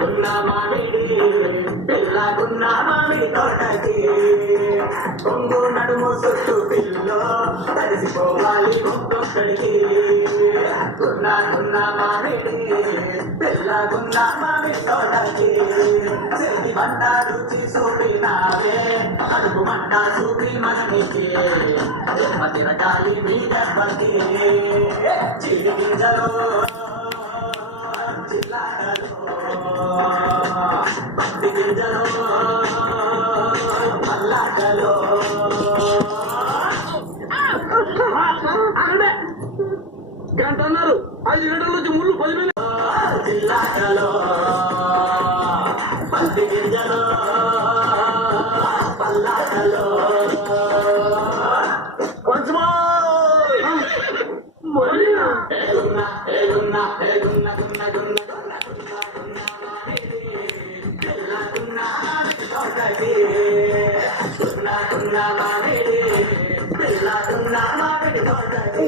గున్న మామిడి పిల్లగున్న మామిడి తోటకి కొంగు నడుము చుట్టూ పిల్లో తడిసిపోవాలి ఒక్కొక్కడికి గున్న మామిడి పిల్లగున్న మామిడి తోటకి చేతి మంట రుచి చూపినావే కడుపు మంట చూపి మనకి మతిరకాలి మీద పట్టి చిరి గింజలో పత్తి గింజలో మల్లాటలో గంట అన్నారు 5 గంటల నుంచి ముళ్ళు 10 జిల్లాటలో పత్తి గింజలో మల్లాటలో మామిడి తోటకి